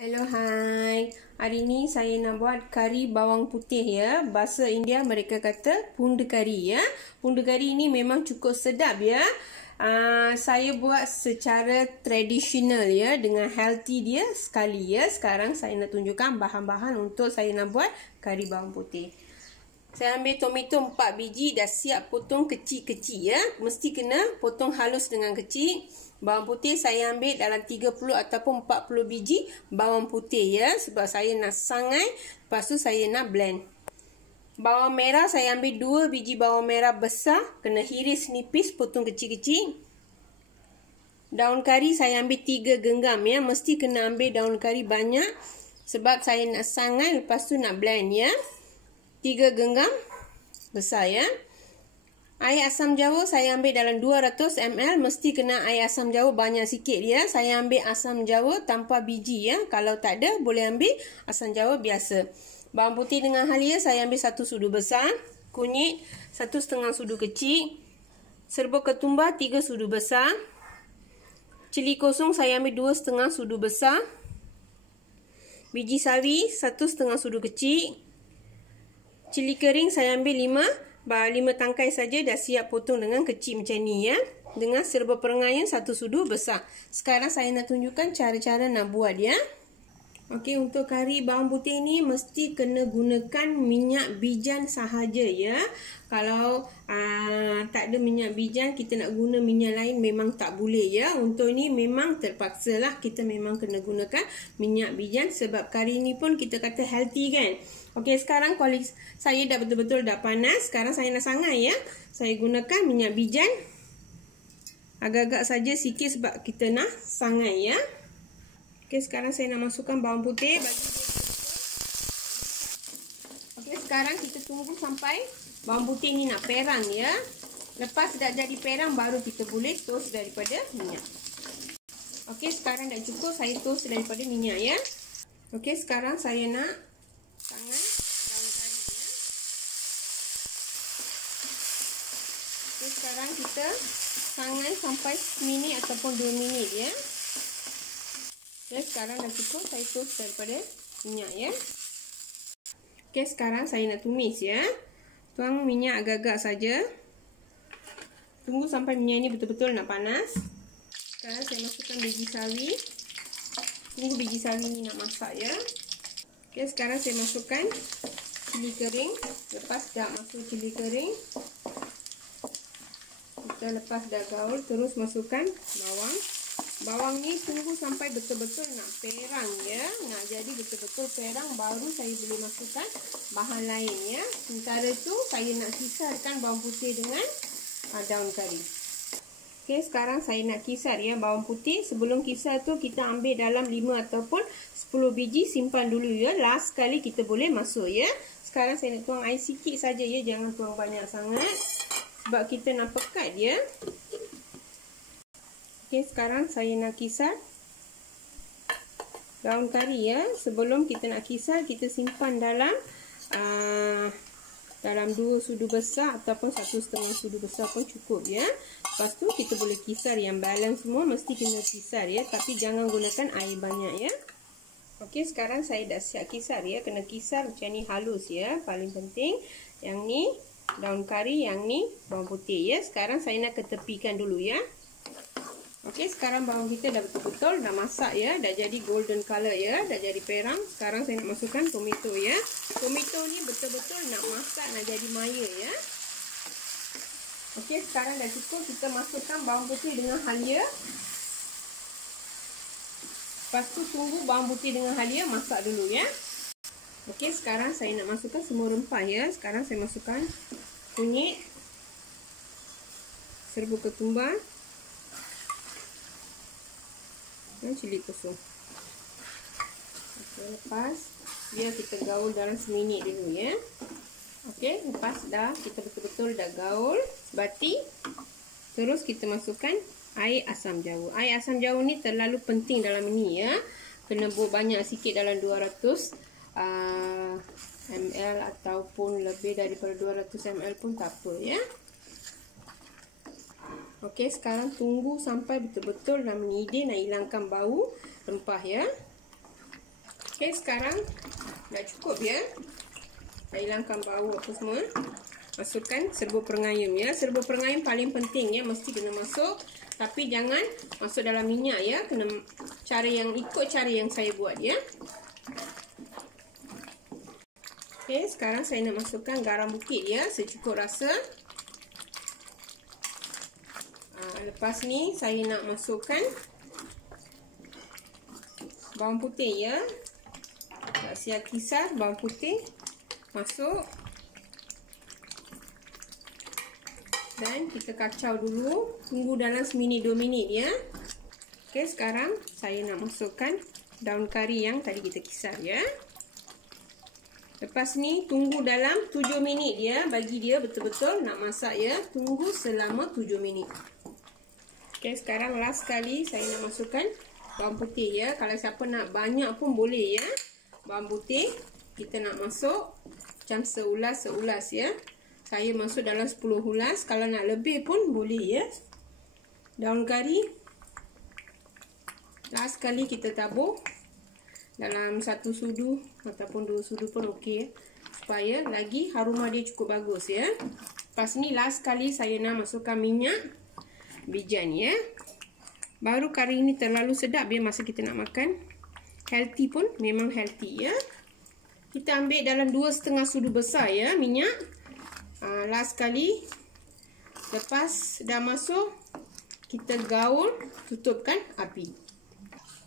Hello, hai. Hari ni saya nak buat kari bawang putih ya. Bahasa India mereka kata pundu kari ya. Pundu kari ni memang cukup sedap ya. Saya buat secara tradisional ya, dengan healthy dia sekali ya. Sekarang saya nak tunjukkan bahan-bahan untuk saya nak buat kari bawang putih. Saya ambil tomato 4 biji, dah siap potong kecil-kecil ya. Mesti kena potong halus dengan kecil. Bawang putih saya ambil dalam 30 ataupun 40 biji bawang putih ya. Sebab saya nak sangai, lepas tu saya nak blend. Bawang merah saya ambil 2 biji bawang merah besar. Kena hiris nipis, potong kecil-kecil. Daun kari saya ambil 3 genggam ya. Mesti kena ambil daun kari banyak. Sebab saya nak sangai, lepas tu nak blend ya. 3 genggam besar ya. Air asam jawa saya ambil dalam 200 ml. Mesti kena air asam jawa banyak sikit ya. Saya ambil asam jawa tanpa biji ya. Kalau tak ada, boleh ambil asam jawa biasa. Bawang putih dengan halia saya ambil 1 sudu besar. Kunyit 1,5 sudu kecil. Serbuk ketumbar 3 sudu besar. Cili kosong saya ambil 2,5 sudu besar. Biji sawi 1,5 sudu kecil. Cili kering saya ambil 5 tangkai saja, dah siap potong dengan kecil macam ni ya. Dengan serbuk perengayan 1 sudu besar. Sekarang saya nak tunjukkan cara-cara nak buat ya. Okey, untuk kari bawang putih ni mesti kena gunakan minyak bijan sahaja ya. Kalau tak ada minyak bijan, kita nak guna minyak lain memang tak boleh ya. Untuk ni memang terpaksa lah kita memang kena gunakan minyak bijan. Sebab kari ni pun kita kata healthy kan. Okey, sekarang kuali saya dah betul-betul dah panas. Sekarang saya nak sangai ya. Saya gunakan minyak bijan. Agak-agak saja sikit sebab kita nak sangai ya. Okey, sekarang saya nak masukkan bawang putih. Bagi dia betul-betul. Okey, sekarang kita tunggu sampai bawang putih ni nak perang ya. Lepas dah jadi perang, baru kita boleh toast daripada minyak. Okey, sekarang dah cukup saya toast daripada minyak ya. Okey, sekarang saya nak sangai daun kari ya. Okey, sekarang kita sangai sampai 1 minit ataupun 2 minit ya. Okey, sekarang dah cukup saya toast daripada minyak ya. Okey, sekarang saya nak tumis ya. Tuang minyak agak-agak saja. Tunggu sampai minyak ni betul-betul nak panas. Sekarang saya masukkan biji sawi. Tunggu biji sawi ni nak masak ya. Okey, sekarang saya masukkan cili kering. Lepas dah masuk cili kering, kita lepas dah gaul, terus masukkan bawang. Bawang ni tunggu sampai betul-betul nak perang ya. Nak jadi betul-betul perang, baru saya boleh masukkan bahan lain ya. Sementara tu saya nak kisarkan bawang putih dengan daun kari. Okey, sekarang saya nak kisar ya bawang putih. Sebelum kisar tu kita ambil dalam 5 ataupun 10 biji, simpan dulu ya. Last kali kita boleh masuk ya. Sekarang saya nak tuang air sikit saja ya, jangan tuang banyak sangat. Sebab kita nak pekat dia. Okey, sekarang saya nak kisar daun kari ya. Sebelum kita nak kisar, kita simpan dalam 2 sudu besar ataupun 1,5 sudu besar pun cukup ya. Lepas tu kita boleh kisar yang balance semua, mesti kena kisar ya. Tapi jangan gunakan air banyak ya. Okey, sekarang saya dah siap kisar ya. Kena kisar macam ni halus ya. Paling penting yang ni daun kari, yang ni bawang putih ya. Sekarang saya nak ketepikan dulu ya. Okey, sekarang bawang kita dah betul-betul dah masak ya. Dah jadi golden color ya. Dah jadi perang. Sekarang saya nak masukkan tomato ya. Tomato ni betul-betul nak masak, nak jadi maya ya. Okey, sekarang dah cukup. Kita masukkan bawang putih dengan halia. Lepas tu tunggu bawang putih dengan halia masak dulu ya. Okey, sekarang saya nak masukkan semua rempah ya. Sekarang saya masukkan kunyit, serbuk ketumbar dan cili kosong. Okey, lepas biar kita gaul dalam seminit dulu ya. Okey, lepas dah kita betul-betul dah gaul bati, terus kita masukkan air asam jawa. Air asam jawa ni terlalu penting dalam ini ya. Kena buat banyak sikit, dalam 200 ml ataupun lebih daripada 200 ml pun tak apa ya. Okey, sekarang tunggu sampai betul-betul dah mendidih, nak hilangkan bau rempah ya. Okey, sekarang dah cukup ya. Saya hilangkan bau apa semua. Masukkan serbuk perengayam ya. Serbuk perengayam paling penting ya, mesti kena masuk. Tapi jangan masuk dalam minyak ya. Kena ikut cara yang saya buat ya. Okey, sekarang saya nak masukkan garam bukit ya, secukup rasa. Lepas ni saya nak masukkan bawang putih ya. Siap kisar bawang putih masuk. Dan kita kacau dulu. Tunggu dalam 1 minit 2 minit ya. Okey, sekarang saya nak masukkan daun kari yang tadi kita kisar ya. Lepas ni tunggu dalam 7 minit ya. Bagi dia betul-betul nak masak ya. Tunggu selama 7 minit. Okey, sekarang last sekali saya nak masukkan bawang putih ya. Kalau siapa nak banyak pun boleh ya. Bawang putih kita nak masuk macam seulas ya. Saya masuk dalam 10 ulas. Kalau nak lebih pun boleh ya. Daun kari last sekali kita tabur dalam 1 sudu ataupun 2 sudu pun okey, supaya lagi aroma dia cukup bagus ya. Lepas ni last sekali saya nak masukkan minyak bijan ya. Baru kari ini terlalu sedap ya masa kita nak makan. Healthy pun memang healthy ya. Kita ambil dalam 2,5 sudu besar ya minyak. Last kali. Lepas dah masuk, kita gaul, tutupkan api.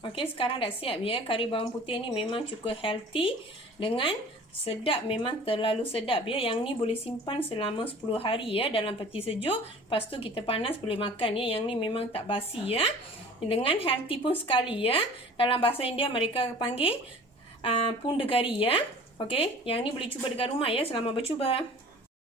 Okey, sekarang dah siap ya. Kari bawang putih ni memang cukup healthy dengan sedap, memang terlalu sedap ya. Yang ni boleh simpan selama 10 hari ya dalam peti sejuk. Lepas tu kita panas boleh makan ya. Yang ni memang tak basi ya. Dengan healthy pun sekali ya. Dalam bahasa India mereka panggil pundu kari ya. Okey, yang ni boleh cuba dekat rumah ya. Selamat bercuba.